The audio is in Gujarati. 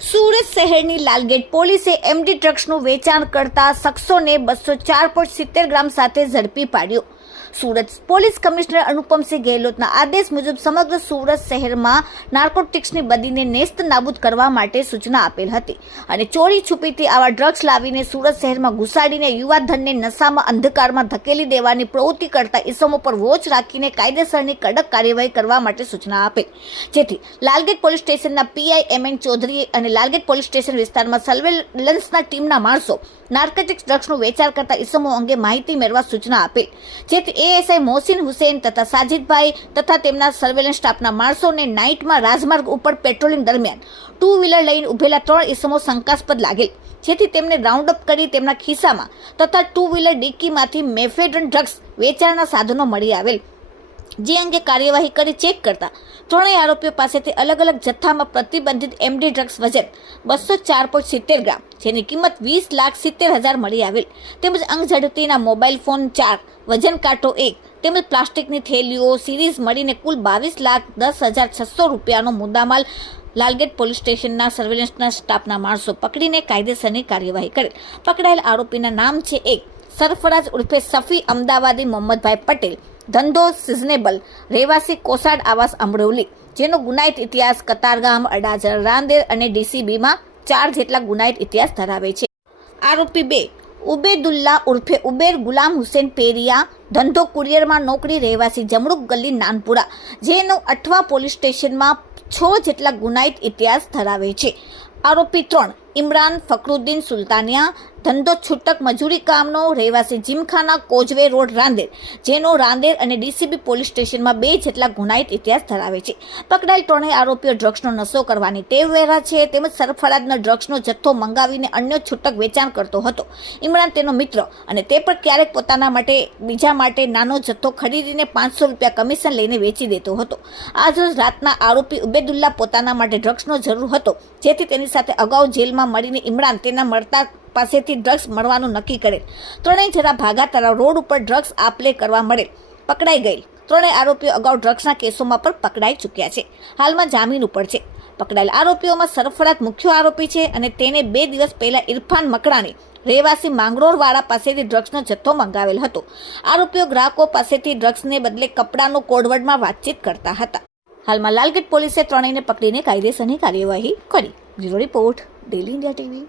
સુરત શહેરની લાલગેટ પોલીસે એમડી ડ્રગ્સનું વેચાણ કરતા શખ્સોને બસો ચાર સિત્તેર ગ્રામ સાથે ઝડપી પાડ્યો. સુરત. પોલીસ કમિશનર અનુપમસિંહ ગેહલોતના આદેશ મુજબ સમગ્ર સુરત શહેરમાં નાર્કોટિક્સની બદીને નેસ્ત નાબૂદ કરવા માટે સૂચના આપેલ હતી અને ચોરી છુપીથી આવા ડ્રગ્સ લાવીને સુરત શહેરમાં ઘુસાડીને યુવાધનને નશામાં અંધકારમાં ધકેલી દેવાની પ્રવૃત્તિ કરતા ઇસમો પર વોચ રાખીને કાયદેસરની કડક કાર્યવાહી કરવા માટે સૂચના આપેલ. જેથી લાલગેટ પોલીસ સ્ટેશનના પીઆઈ એમ એન ચૌધરી અને લાલગેટ પોલીસ સ્ટેશન વિસ્તારમાં સર્વેલન્સના ટીમના માણસો નાર્કોટિક્સ ડ્રગ્સનું વેચાણ કરતા ઇસમો અંગે માહિતી મેળવવા સૂચના આપેલ. જેથી એએસઆઈ મોહસિન હુસેન તથા સાજિદભાઈ તથા તેમના સર્વેલન્સ સ્ટાફના માણસોને નાઇટમાં રાજમાર્ગ ઉપર પેટ્રોલિંગ દરમિયાન ટુ વ્હીલર લઈને ઉભેલા ત્રણ ઇસમો શંકાસ્પદ લાગેલ. જેથી તેમને રાઉન્ડ અપ કરી તેમના ખિસ્સામાં તથા ટુ વ્હીલર ડિક્કીમાંથી મેફેડ્રન ડ્રગ્સ વેચાણના સાધનો મળી આવેલ. જે અંગે કાર્યવાહી કરી ચેક કરતા ત્રણેય આરોપીઓ પાસેથી અલગ અલગ જથ્થામાં પ્રતિબંધિત એમડી ડ્રગ્સ વજન બસો ચાર પોઈન્ટ સિત્તેર ગ્રામ, જેની કિંમત વીસ લાખ સિત્તેર હજાર મળી આવેલ. તેમજ અંગ ઝડપીના મોબાઈલ ફોન ચાર, વજન કાંટો એક, તેમજ પ્લાસ્ટિકની થેલીઓ સિરીઝ મળીને કુલ બાવીસ લાખ દસ હજાર છસો રૂપિયાનો મુદ્દામાલ લાલગેટ પોલીસ સ્ટેશનના સર્વેલન્સના સ્ટાફના માણસો પકડીને કાયદેસરની કાર્યવાહી કરેલ પકડાયેલ આરોપીના નામ છે એક સરફરાજ ઉર્ફે સફી અમદાવાદી મોહમ્મદભાઈ પટેલ. ધંધો સિઝનેબલ રહેવાસી કોસાડ આવાસ અમરોલી, જેનો ગુનાહિત ઇતિહાસ કતારગામ અડાજર રાંદેર અને ડીસીબીમાં ચાર જેટલા ગુનાહિત ઇતિહાસ ધરાવે છે. આરોપી બે, ઉબેદુલ્લા ઉર્ફે ઉબેર ગુલામ હુસેન પેરિયા, ધંધો કુરિયરમાં નોકરી, રહેવાસી જમણુક ગલી, નાનપુરા, જેનો અઠવા પોલીસ સ્ટેશનમાં છ જેટલા ગુનાહિત ઇતિહાસ ધરાવે છે. આરોપી ત્રણ, ઇમરાન ફકરુદ્દીન સુલતાનિયા ધંધો છૂટક મજૂરી કામનો રહેવાસી જીમખાના કોજવે રોડ રાંદેર, જેનો રાંદેર અને ડીસીબી પોલીસ સ્ટેશનમાં બે જેટલા ગુનાહિત ઇતિહાસ ધરાવે છે. પકડાયેલ ત્રણેય આરોપીઓ ડ્રગ્સનો નશો કરવાની ટેવ વેરા છે, તેમજ સરફરાજનો ડ્રગ્સનો જથ્થો મંગાવીને અન્ય છૂટક વેચાણ કરતો હતો. ઇમરાન તેનો મિત્ર અને તે પણ ક્યારેક પોતાના માટે, બીજા માટે નાનો જથ્થો ખરીદીને પાંચસો રૂપિયા કમિશન લઈને વેચી દેતો હતો. આજ રોજ રાતના આરોપી ઉબેદુલ્લા પોતાના માટે ડ્રગ્સનો જરૂર હતો, જેથી તેની સાથે અગાઉ જેલમાં મળીને ઇમરાન તેના મળતા પાસેથી ડ્રગ્સ મળવાનું નક્કી કરેલ. ત્રણેય જરા ભાગા તળાવ રોડ ઉપર ડ્રગ્સ આપલે કરવા મળેલ. પકડાઈ ગયેલ. ત્રણેય આરોપીઓ અગાઉ ડ્રગ્સના કેસોમાં પણ પકડાઈ ચૂક્યા છે. હાલમાં જામીન ઉપર છે. પકડાયેલ આરોપીઓમાં સરફરાજ મુખ્ય આરોપી છે અને તેને બે દિવસ પહેલા ઇરફાન મકડાણી રહેવાસી માંગરોળવાળા પાસેથી ડ્રગ્સનો જથ્થો મંગાવેલ હતો. આરોપીઓ ગ્રાહકો પાસેથી ડ્રગ્સને બદલે કપડાનું કોડવર્ડમાં વાતચીત કરતા હતા. હાલમાં લાલગેટ પોલીસે ત્રણેયને પકડીને કાયદેસરની કાર્યવાહી કરી. Bureau report, daily India TV.